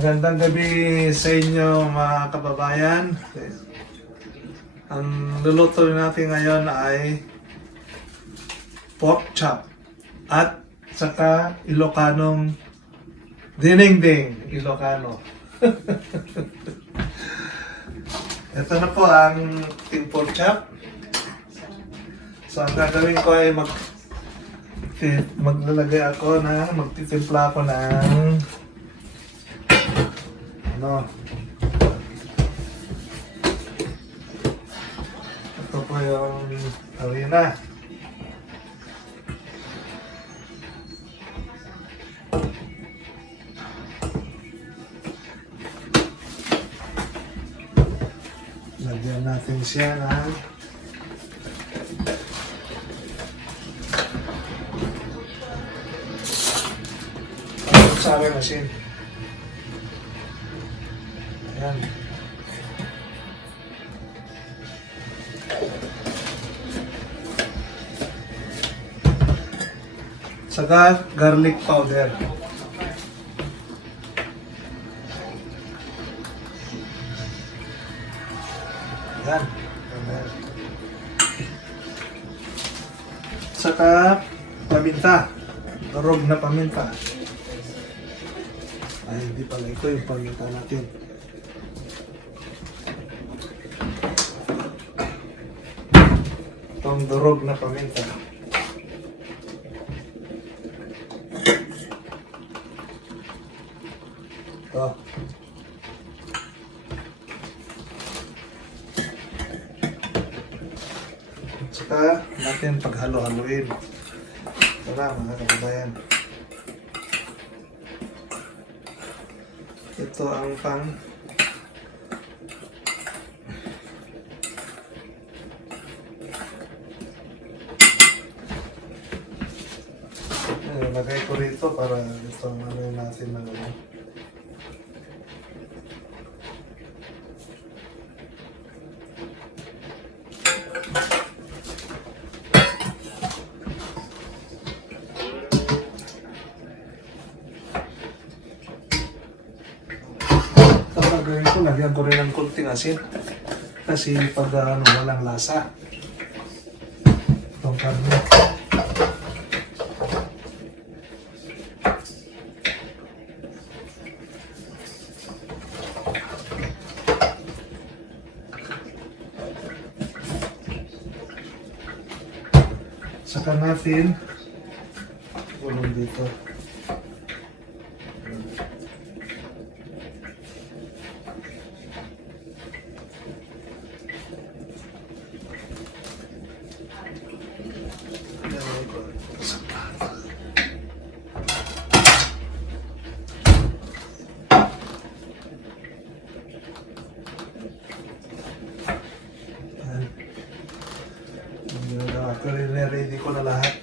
Magandang gabi sa inyo mga kababayan. Ang luluto natin ngayon ay pork chop at saka Ilocanong dinengdeng Ilocano. Ito na po ang ating pork chop. So ang gagawin ko ay maglalagay ako ng magtitimpla ako ng ito po yung harina. Lagyan natin siya ng sa akin asin. Ayan. Saka garlic powder. Ayan. Saka paminta. Durog na paminta. Ay, hindi pala ito yung paminta natin. Itong durog na paminta. Ito. At saka natin paghalo-haloin. Tara mga kababayan. Ito ang pang lagay ko rito para ito ano natin na gano'n. Lagyan ko rin ng konting asin kasi pag walang lasa itong karne. Saka natin ulong dito. Ready ko na lahat.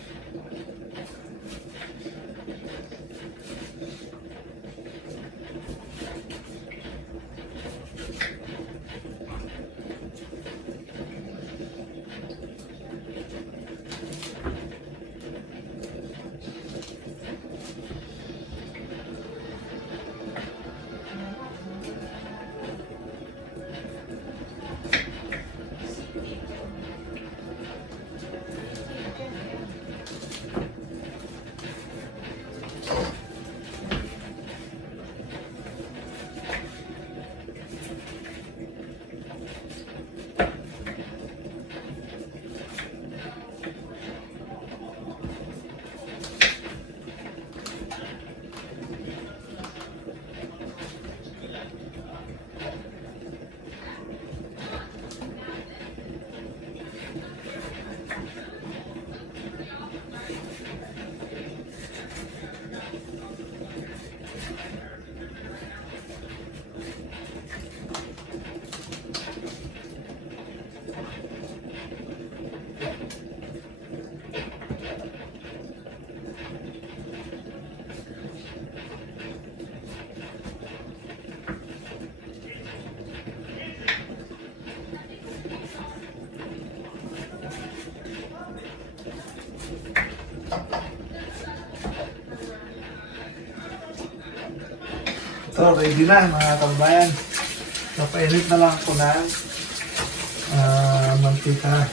So, ready na mga kababayan. Napainit na lang po ng mantika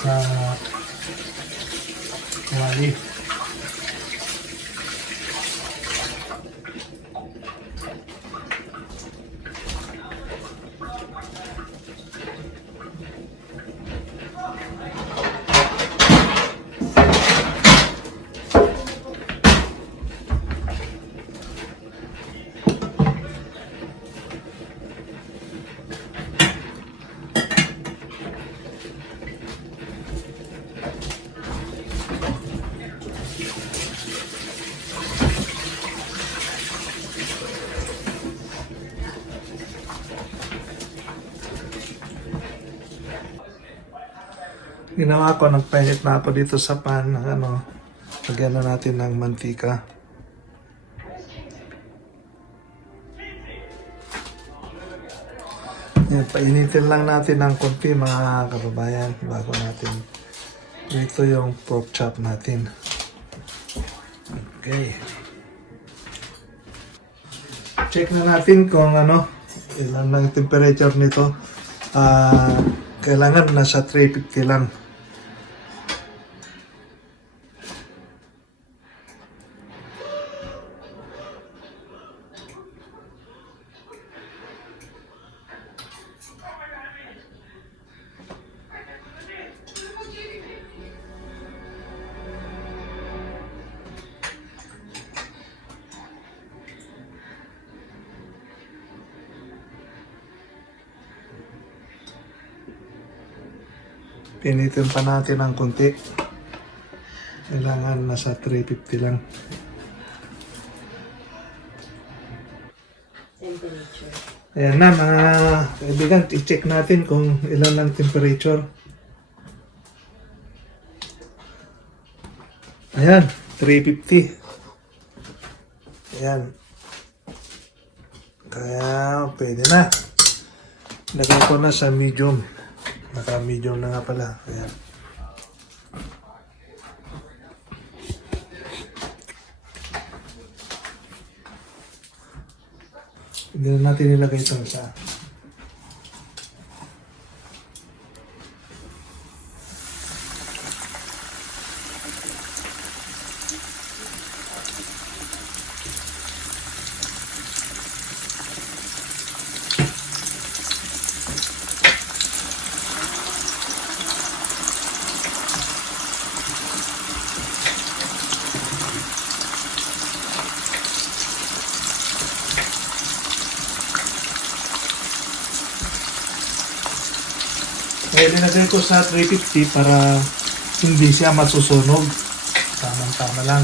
sa kawali. Ginawa ko, nagpainit na ako dito sa pan ng lagyan na natin ng mantika. Yan, painitin lang natin ng konti mga kababayan bago natin dito yung pork chop natin. Okay. Check na natin kung ilan lang temperature nito. Kailangan nasa 350 lang. Pinitin pa natin ng konti. Kailangan nasa 350 lang. Temperature. Ayan na mga kaibigan, i-check natin kung ilan lang temperature. Ayan, 350. Ayan. Kaya pwede na. Lagay ko na sa medium. Naka-medium na nga pala. Ayan. Hindi na natin nilagay ito sa kaya linagay ko sa 350 para hindi siya masusunog. Tamang-tama lang.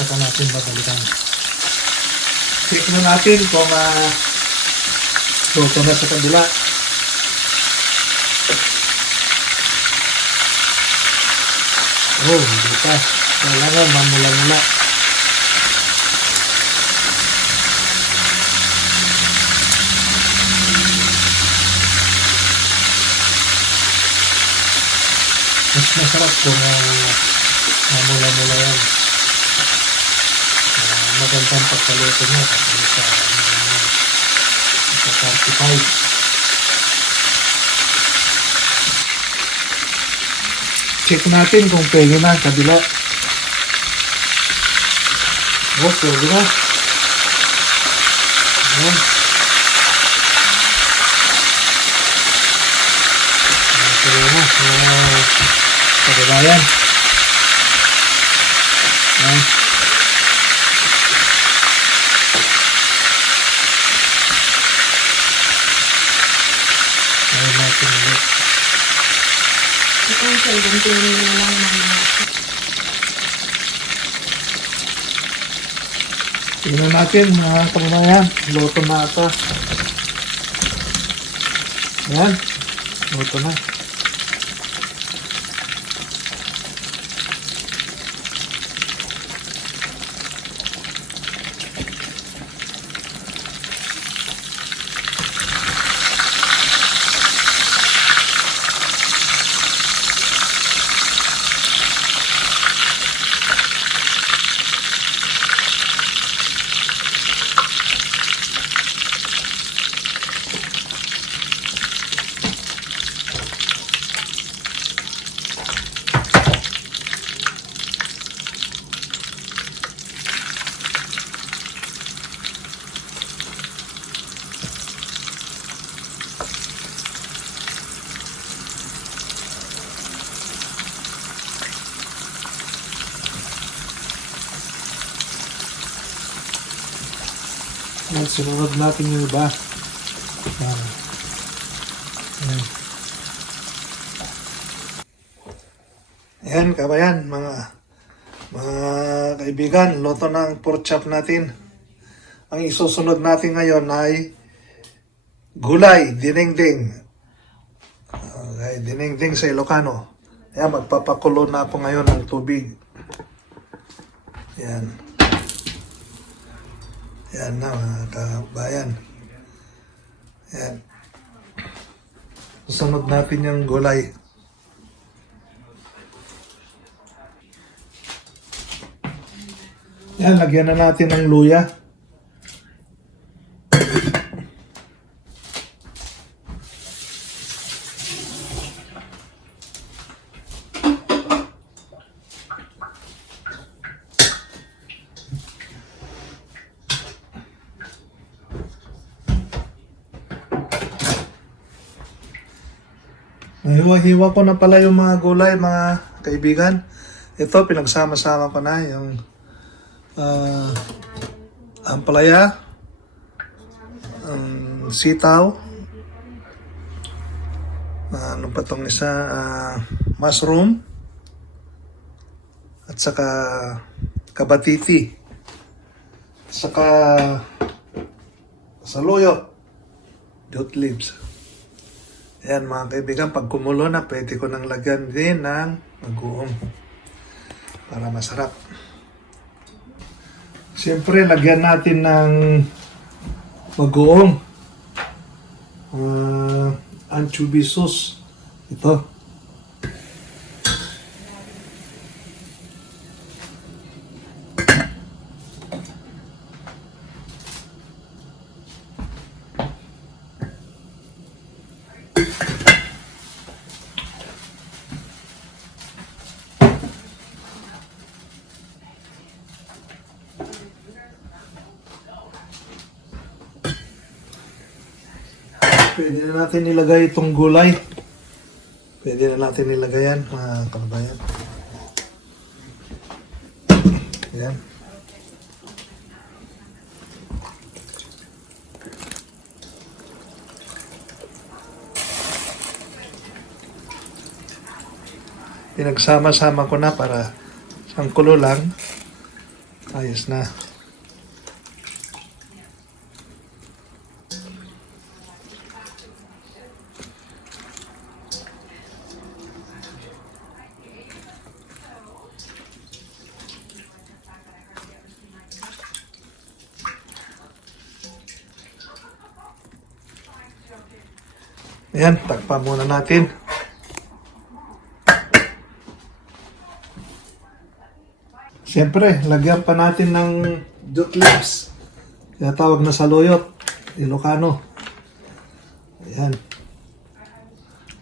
Saka natin babalikan. Check na natin kung luto na sa kabila. Oh, hindi pa. Kailangan mamula-mula. Mas masarap kung mamula-mula yan. Magandang pagkaluto niya kasi sa 45. Check natin kung pwede na kabila. Oh, pwede na. Ayan. Pwede na. Kabila yan. Ayan. natin ulit. Ito yung sa gantiin mo na lang naman. Tingnan natin mga kababayan. Luto na ito. Ayan. Luto na. Ayan, sunod natin yung iba. Ayan. Ayan, kabayan, mga kaibigan, luto ng pork chop natin. Ang isusunod natin ngayon ay gulay, dinengdeng. Okay, dinengdeng sa Ilocano. Ayan, magpapakulo na ako ngayon ng tubig. Ayan. Yan na mga kabayan. Yan. Susunod natin yung gulay. Yan, lagyan na natin ng luya. Hiwa-hiwa ko na pala yung mga gulay, mga kaibigan. Ito, pinagsama-sama ko na yung ampalaya, sitaw, ano pa itong isa, mushroom, at saka kabatiti, at saka saluyot, jute leaves. Ayan mga kaibigan, pag kumulo na, pwede ko nang lagyan din ng bagoong para masarap. Siyempre, lagyan natin ng bagoong anchovy sauce. Ito. Pwede na natin ilagay itong gulay. Pwede na natin ilagay yan, mga kababayan. Ayan. Pinagsama-sama ko na para ang kulo lang. Ayos na. Ayan, takpan muna natin. Siyempre, lagyan pa natin ng jute leaves. Kaya tawag na saluyot, Ilocano. Ayan.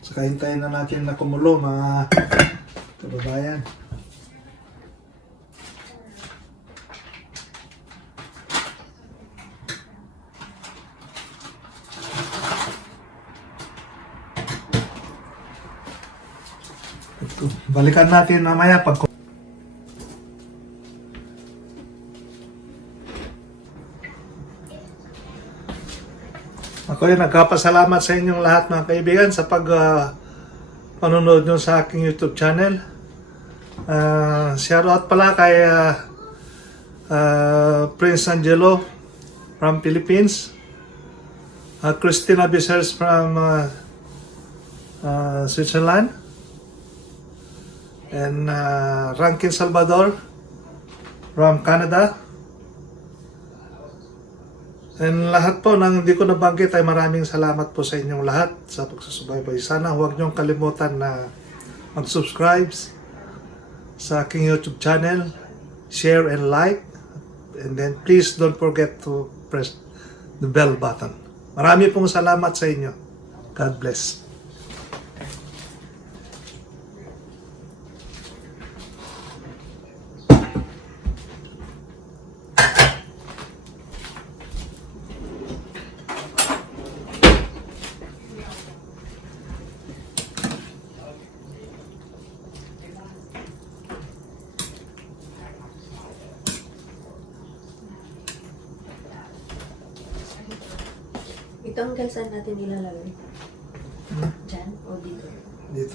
Saka hintayin na natin na kumulo, mga kababayan. Balikan natin mamaya pag Ako ay nagpapasalamat sa inyong lahat mga kaibigan sa panonood nyo sa aking YouTube channel. Shout out pala kay Prince Angelo from Philippines, Christina Bissers from Switzerland, and Rankin Salvador from Canada. And lahat po nang hindi ko nabanggit ay maraming salamat po sa inyong lahat sa pagsusubaybay. Sana huwag niyong kalimutan na mag-subscribe sa aking YouTube channel, share and like, and then please don't forget to press the bell button. Marami pong salamat sa inyo. God bless. Ito ang saan natin ilalagay? Diyan o dito? Dito.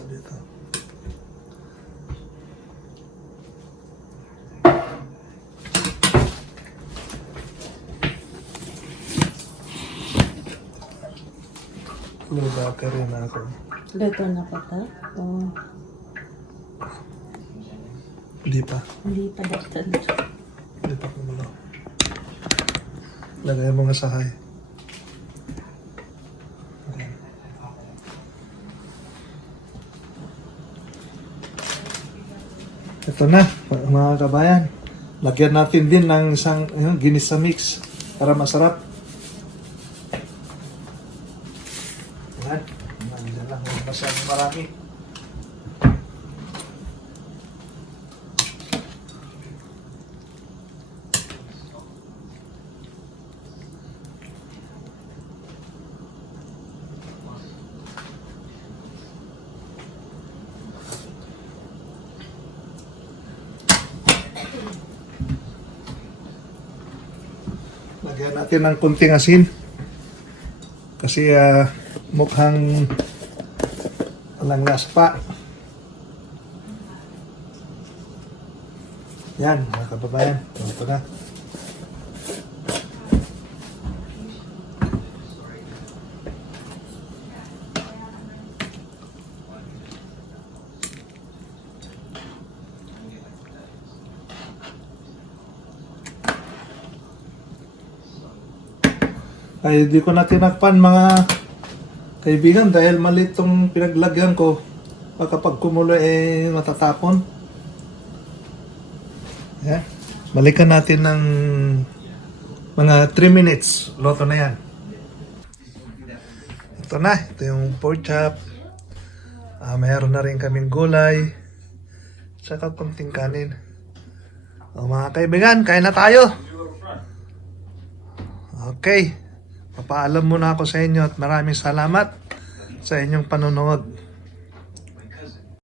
Luba ka rin ako. Dito na pa ta? O Hindi pa. hindi pa dito? Hindi pa kumulo. Lagay mo nga sahay. Ito na, mga kabayan. Lagyan natin din ng isang ginisa mix para masarap. Yan. Nandiyan lang. Huwag masyadong marami. Lagyan natin ng kunting asin. Kasi mukhang walang lasa pa. Yan, mga kababayan. Ito na. Ay, di ko na tinakpan mga kaibigan dahil mali itong pinaglagyan ko. Baka pag kumulo matatapon. Yan. Balikan natin ng mga 3 minutes. Loto na yan. Ito na. Ito yung pork chop. Mayroon na rin kaming gulay. Tsaka konting kanin. Mga kaibigan, kain na tayo. Okay. Papaalam muna ako sa inyo at maraming salamat sa inyong panonood.